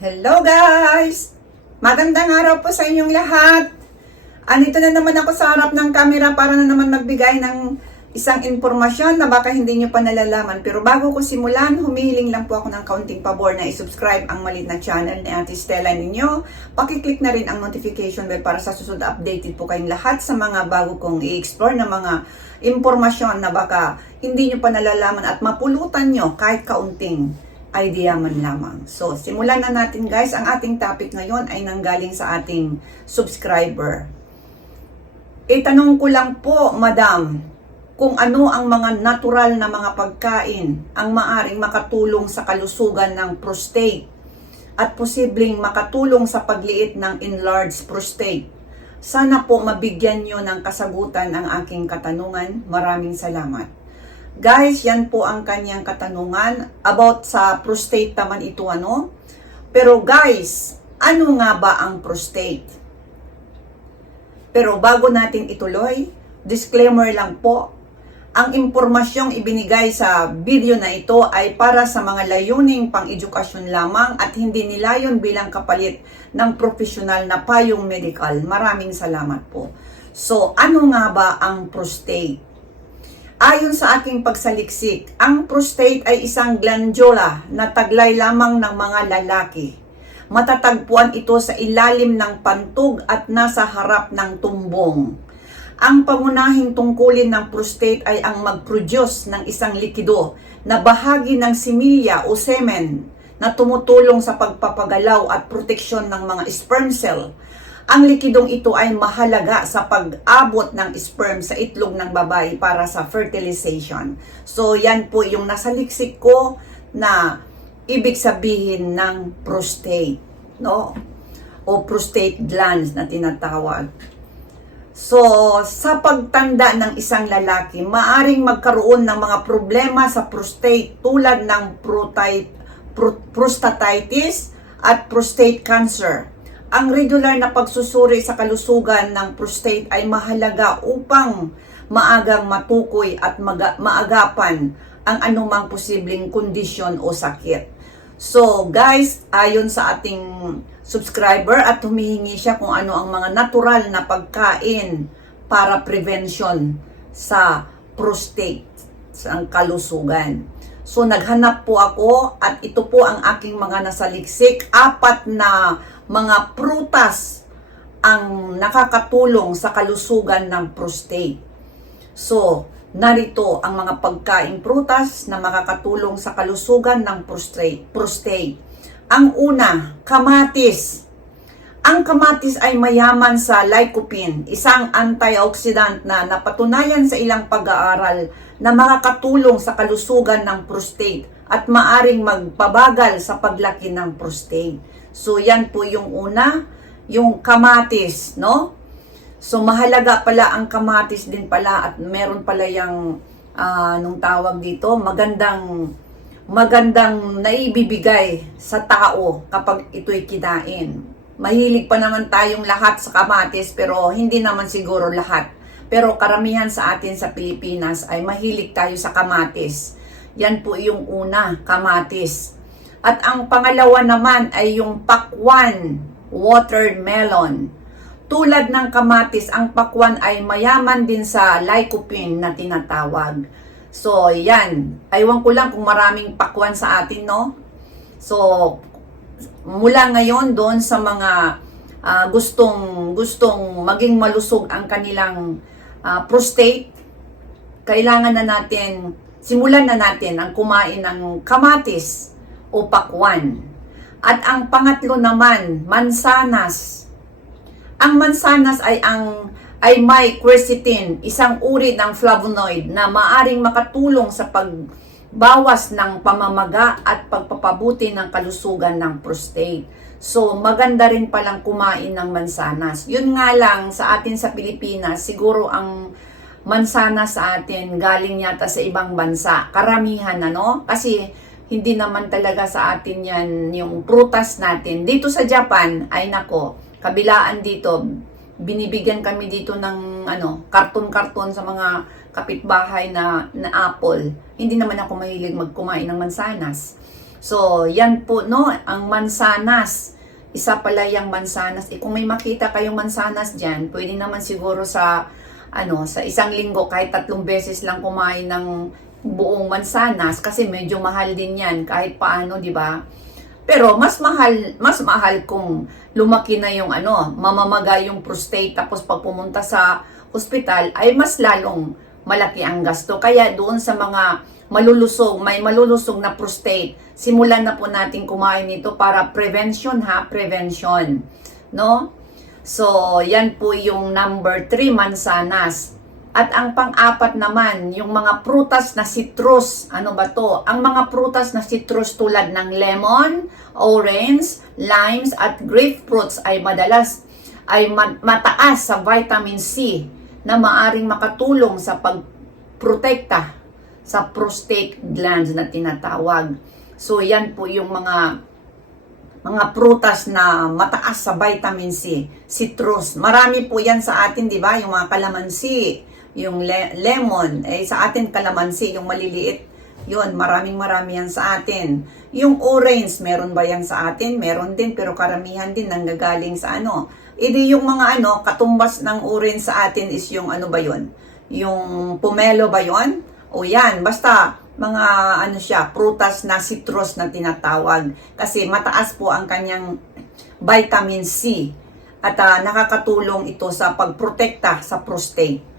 Hello guys! Magandang araw po sa inyong lahat. Andito na naman ako sa harap ng camera para na naman magbigay ng isang informasyon na baka hindi nyo pa nalalaman. Pero bago ko simulan, humihiling lang po ako ng kaunting pabor na isubscribe ang malit na channel ni Ate Stella ninyo. Pakiclick na rin ang notification bell para sa susunod updated po kayong lahat sa mga bago kong i-explore na mga impormasyon na baka hindi nyo pa nalalaman at mapulutan nyo kahit kaunting idea man lamang. So, simulan na natin guys. Ang ating topic ngayon ay nanggaling sa ating subscriber. Itanong ko lang po, madam, kung ano ang mga natural na mga pagkain ang maaring makatulong sa kalusugan ng prostate at posibleng makatulong sa pagliit ng enlarged prostate. Sana po mabigyan nyo ng kasagutan ang aking katanungan. Maraming salamat. Guys, yan po ang kanyang katanungan about sa prostate naman ito ano. Pero guys, ano nga ba ang prostate? Pero bago natin ituloy, disclaimer lang po, ang impormasyong ibinigay sa video na ito ay para sa mga layuning pang-edukasyon lamang at hindi nilayon bilang kapalit ng profesional na payong medical. Maraming salamat po. So, ano nga ba ang prostate? Ayon sa aking pagsaliksik, ang prostate ay isang glandula na taglay lamang ng mga lalaki. Matatagpuan ito sa ilalim ng pantog at nasa harap ng tumbong. Ang pangunahing tungkulin ng prostate ay ang mag-produce ng isang likido na bahagi ng similya o semen na tumutulong sa pagpapagalaw at proteksyon ng mga sperm cell. Ang likidong ito ay mahalaga sa pag-abot ng sperm sa itlog ng babae para sa fertilization. So yan po yung nasa liksik ko na ibig sabihin ng prostate, no? O prostate glands na tinatawag. So, sa pagtanda ng isang lalaki, maaring magkaroon ng mga problema sa prostate tulad ng prostatitis at prostate cancer. Ang regular na pagsusuri sa kalusugan ng prostate ay mahalaga upang maagang matukoy at maga- maagapan ang anumang posibleng kondisyon o sakit. So, guys, ayon sa ating subscriber at humihingi siya kung ano ang mga natural na pagkain para prevention sa prostate, sa kalusugan. So, naghanap po ako at ito po ang aking mga nasaliksik. Apat na mga prutas ang nakakatulong sa kalusugan ng prostate. So, narito ang mga pagkain prutas na makakatulong sa kalusugan ng prostate. prostate. Ang una, kamatis. Ang kamatis ay mayaman sa lycopene, isang antioxidant na napatunayan sa ilang pag-aaral na makakatulong sa kalusugan ng prostate at maaring magpabagal sa paglaki ng prostate. So yan po yung una, yung kamatis, no? So mahalaga pala ang kamatis din pala at meron pala yung ah, nung tawag dito, magandang magandang naibibigay sa tao kapag ito'y kinain. Mahilig pa naman tayong lahat sa kamatis pero hindi naman siguro lahat. Pero karamihan sa atin sa Pilipinas ay mahilig tayo sa kamatis. Yan po yung una, kamatis. At ang pangalawa naman ay yung pakwan, watermelon. Tulad ng kamatis, ang pakwan ay mayaman din sa lycopene na tinatawag. So, yan. Aywan ko lang kung maraming pakwan sa atin, no? So, mula ngayon doon sa mga ah, gustong gustong maging malusog ang kanilang ah, prostate, kailangan na natin simulan na natin ang kumain ng kamatis o pakwan. At ang pangatlo naman, mansanas. Ang mansanas ay ang ay may quercetin, isang uri ng flavonoid na maaring makatulong sa pagbawas ng pamamaga at pagpapabuti ng kalusugan ng prostate. So, maganda rin palang kumain ng mansanas. Yun nga lang, sa atin sa Pilipinas, siguro ang mansanas sa atin galing yata sa ibang bansa. Karamihan, ano? Kasi hindi naman talaga sa atin yan yung prutas natin. Dito sa Japan, ay nako, kabilaan dito, binibigyan kami dito ng ano, karton-karton sa mga kapitbahay na, na apple. Hindi naman ako mahilig magkumain ng mansanas. So, yan po, no, ang mansanas. Isa pala yung mansanas. Eh, kung may makita kayong mansanas dyan, pwede naman siguro sa, ano, sa isang linggo, kahit tatlong beses lang kumain ng buong mansanas, kasi medyo mahal din yan, kahit paano, di ba? Pero mas mahal, mas mahal kung lumaki na yung ano, mamamaga yung prostate tapos pag pumunta sa ospital ay mas lalong malaki ang gasto. Kaya doon sa mga malulusog, may malulusog na prostate, simulan na po natin kumain nito para prevention ha, prevention. No? So, yan po yung number 3 mansanas. At ang pang-apat naman, yung mga prutas na citrus. Ano ba to? Ang mga prutas na citrus tulad ng lemon, orange, limes, at grapefruits ay madalas ay ma- mataas sa vitamin C na maaring makatulong sa pagprotekta sa prostate glands na tinatawag. So yan po yung mga mga prutas na mataas sa vitamin C, citrus. Marami po yan sa atin, di ba? Yung mga kalamansi, yung le- lemon, eh sa atin kalamansi, yung maliliit. Yun, maraming marami yan sa atin. Yung orange, meron ba yan sa atin? Meron din, pero karamihan din nanggagaling sa ano. Idi yung mga ano, katumbas ng orange sa atin is yung ano ba yun? Yung pomelo ba yun? O yan, basta mga ano siya, prutas na citrus na tinatawag. Kasi mataas po ang kanyang vitamin C. At ah, nakakatulong ito sa pagprotekta sa prostate.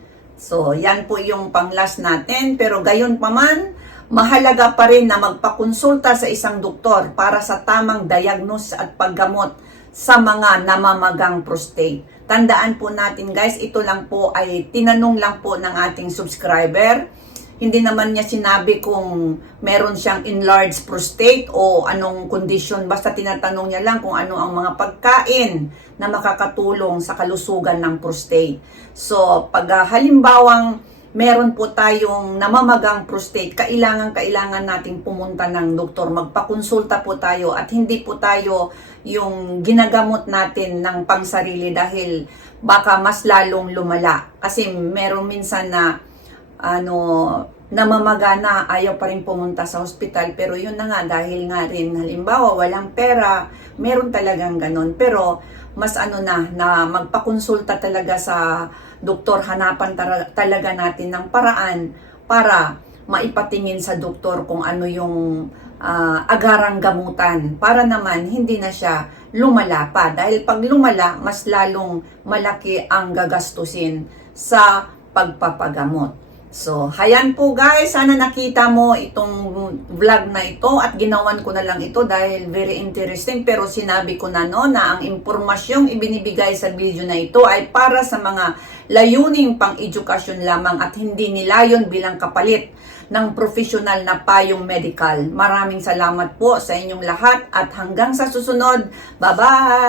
So, yan po yung panglas natin. Pero gayon pa man, mahalaga pa rin na magpakonsulta sa isang doktor para sa tamang diagnose at paggamot sa mga namamagang prostate. Tandaan po natin guys, ito lang po ay tinanong lang po ng ating subscriber. Hindi naman niya sinabi kung meron siyang enlarged prostate o anong condition. Basta tinatanong niya lang kung ano ang mga pagkain na makakatulong sa kalusugan ng prostate. So, pag ah, halimbawang meron po tayong namamagang prostate, kailangan kailangan nating pumunta ng doktor, magpakonsulta po tayo at hindi po tayo yung ginagamot natin ng pangsarili dahil baka mas lalong lumala. Kasi meron minsan na ano, namamaga na, ayaw pa rin pumunta sa hospital. Pero yun na nga, dahil nga rin, halimbawa, walang pera, meron talagang ganon. Pero, mas ano na, na magpakonsulta talaga sa doktor, hanapan talaga natin ng paraan para maipatingin sa doktor kung ano yung ah, agarang gamutan para naman hindi na siya lumala pa. Dahil pag lumala, mas lalong malaki ang gagastusin sa pagpapagamot. So, hayan po guys, sana nakita mo itong vlog na ito at ginawan ko na lang ito dahil very interesting pero sinabi ko na no na ang impormasyong ibinibigay sa video na ito ay para sa mga layuning pang-edukasyon lamang at hindi nilayon bilang kapalit ng profesional na payong medical. Maraming salamat po sa inyong lahat at hanggang sa susunod. Bye-bye!